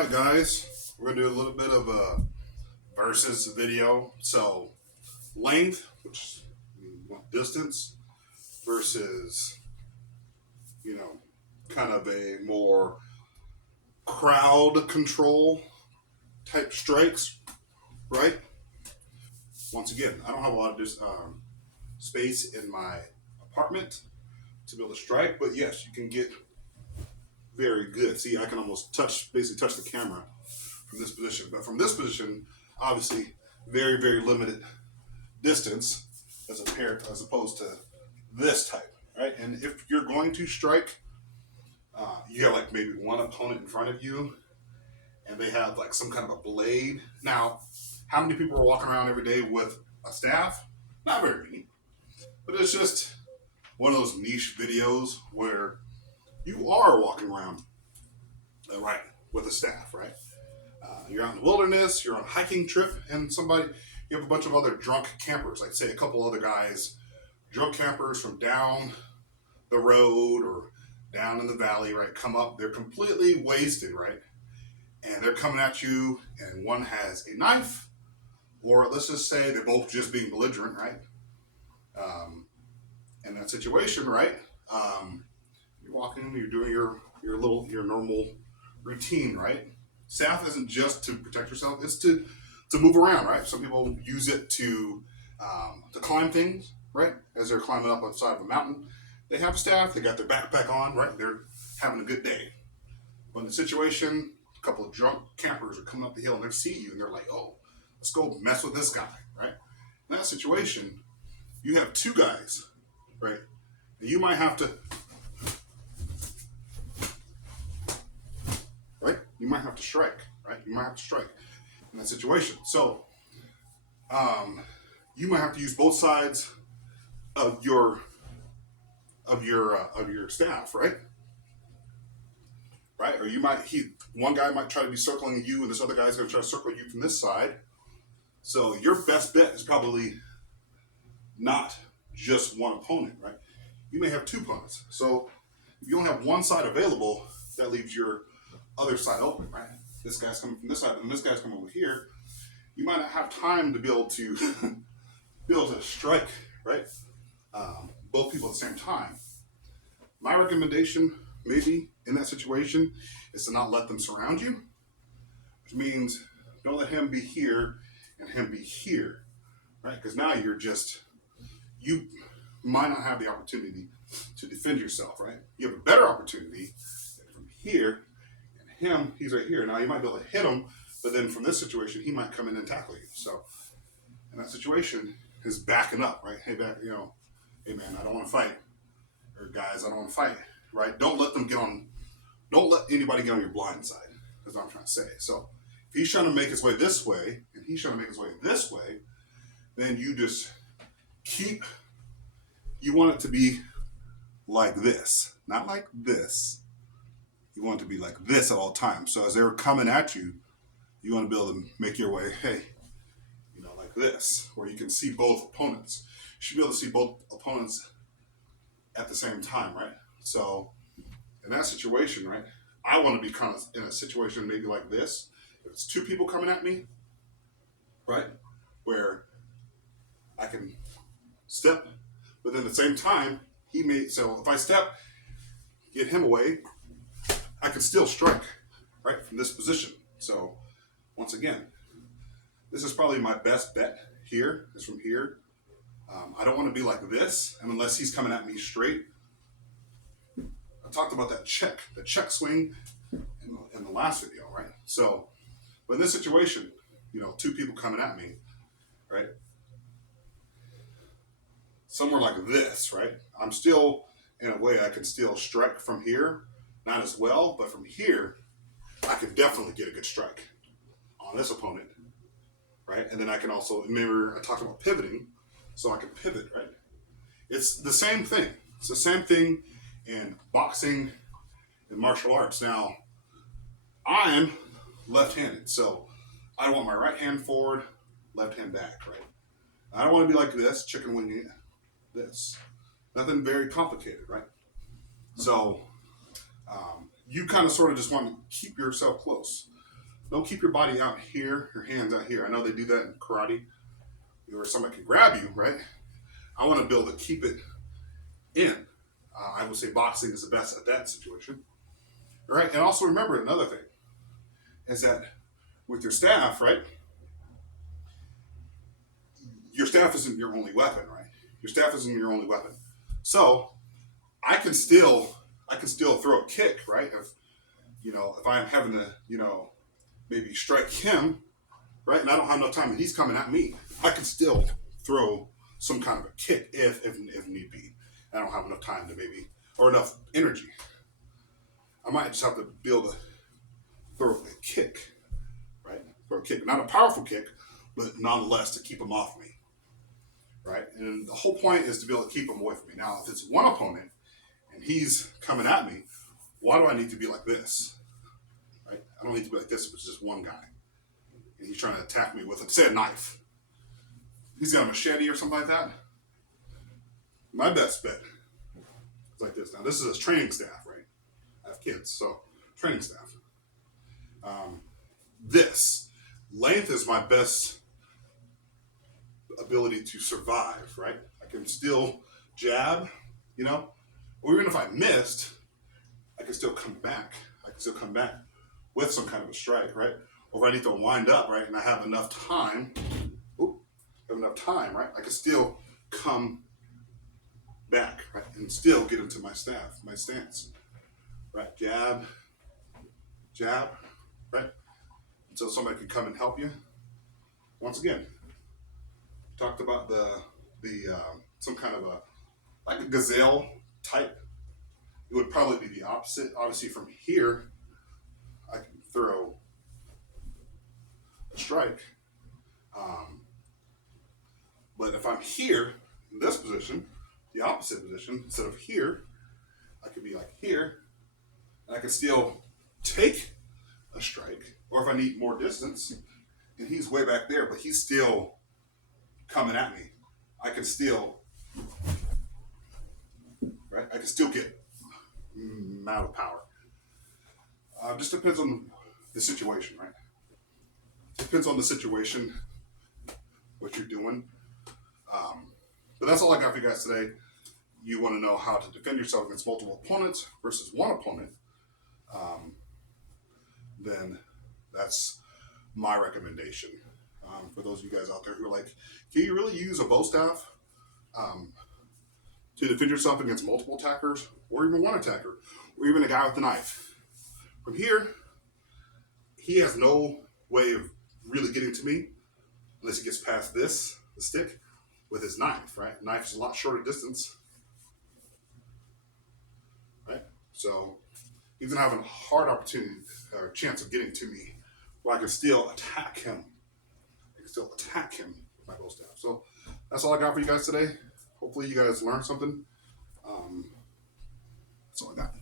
Alright guys, we're going to do a little bit of a versus video. So length, which you want distance, versus, you know, kind of a more crowd control type strikes, right? Once again, I don't have a lot of space in my apartment to be able to strike, but yes, you can get very good. See, I can almost basically touch the camera from this position. But from this position, obviously, very, very limited distance as opposed to this type, right? And if you're going to strike, you have like maybe one opponent in front of you, and they have like some kind of a blade. Now, how many people are walking around every day with a staff? Not very many, but it's just one of those niche videos where you are walking around, right, with a staff, right? You're out in the wilderness, you're on a hiking trip, and you have a bunch of other drunk campers, like say a couple other guys, drunk campers from down the road or down in the valley, right, come up, they're completely wasted, right? And they're coming at you, and one has a knife, or let's just say they're both just being belligerent, right? In that situation, right? You're walking, you're doing your normal routine, right? Staff isn't just to protect yourself; it's to move around, right? Some people use it to climb things, right? As they're climbing up on the side of a mountain, they have a staff. They got their backpack on, right? They're having a good day. But in the situation, a couple of drunk campers are coming up the hill and they see you and they're like, "Oh, let's go mess with this guy," right? In that situation, you have two guys, right? And you might have to, right? You might have to strike, right? You might have to strike in that situation. So, you might have to use both sides of your staff, right? Right? Or one guy might try to be circling you, and this other guy's going to try to circle you from this side. So your best bet is probably not just one opponent, right? You may have two opponents. So if you only have one side available, that leaves your other side open, right? This guy's coming from this side, and this guy's coming over here. You might not have time to be able to be able to strike, right? Both people at the same time. My recommendation, maybe in that situation, is to not let them surround you, which means don't let him be here and him be here, right? Because now you might not have the opportunity to defend yourself, right? You have a better opportunity from here, and he's right here. Now you might be able to hit him, but then from this situation, he might come in and tackle you. So in that situation, is backing up, right? Hey, hey man, I don't want to fight, or guys, I don't want to fight, right? Don't let anybody get on your blind side. That's what I'm trying to say. So if he's trying to make his way this way, and he's trying to make his way this way, then you just you want it to be like this, not like this. You want it to be like this at all times. So as they're coming at you, you want to be able to make your way, hey, like this, where you can see both opponents. You should be able to see both opponents at the same time, right? So in that situation, right, I want to be kind of in a situation maybe like this. If it's two people coming at me, right, where I can step, but then at the same time, so if I step, get him away, I can still strike, right, from this position. So once again, this is probably my best bet here, is from here. I don't want to be like this, and unless he's coming at me straight. I talked about the check swing in the last video, right? So, but in this situation, two people coming at me, right? Somewhere like this, right? I'm still, in a way, I can still strike from here, not as well, but from here, I could definitely get a good strike on this opponent, right? And then I can also, remember I talked about pivoting, so I can pivot, right? It's the same thing. It's the same thing in boxing and martial arts. Now, I'm left-handed, so I want my right hand forward, left hand back, right? I don't want to be like this, chicken winging this. Nothing very complicated, right? So you kind of sort of just want to keep yourself close. Don't keep your body out here, your hands out here. I know they do that in karate, where somebody can grab you, right? I want to be able to keep it in. I would say boxing is the best at that situation, right? And also remember another thing is that with your staff, right? Your staff isn't your only weapon, right? Your staff isn't your only weapon. So I can still throw a kick, right? If I'm having to, maybe strike him, right? And I don't have enough time and he's coming at me, I can still throw some kind of a kick if need be. I don't have enough time to maybe, or enough energy. I might just have to be able to throw a kick, right? Throw a kick. Not a powerful kick, but nonetheless to keep him off me, right? And the whole point is to be able to keep him away from me. Now, if it's one opponent and he's coming at me, why do I need to be like this, right? I don't need to be like this if it's just one guy. And he's trying to attack me with, say, a knife. He's got a machete or something like that. My best bet is like this. Now, this is a training staff, right? I have kids, so training staff. This length is my best ability to survive, right? I can still jab, or even if I missed, I can still come back. I can still come back with some kind of a strike, right? Or if I need to wind up, right, and I have enough time, right, I can still come back, right, and still get into my stance, right? Jab, right? Until somebody can come and help you. Once again, talked about the some kind of like a gazelle type. It would probably be the opposite. Obviously, from here, I can throw a strike. But if I'm here in this position, the opposite position, instead of here, I could be like here, and I can still take a strike. Or if I need more distance, and he's way back there, but he's still coming at me, I can still, right? I can still get amount of power. Just depends on the situation, right? Depends on the situation, what you're doing. But that's all I got for you guys today. You want to know how to defend yourself against multiple opponents versus one opponent, then that's my recommendation. For those of you guys out there who are like, can you really use a bow staff to defend yourself against multiple attackers, or even one attacker, or even a guy with a knife? From here, he has no way of really getting to me unless he gets past the stick, with his knife, right? Knife is a lot shorter distance, right? So he's gonna have a hard opportunity or chance of getting to me, where I can still attack him. With my bow staff. So that's all I got for you guys today. Hopefully you guys learned something. That's all I got.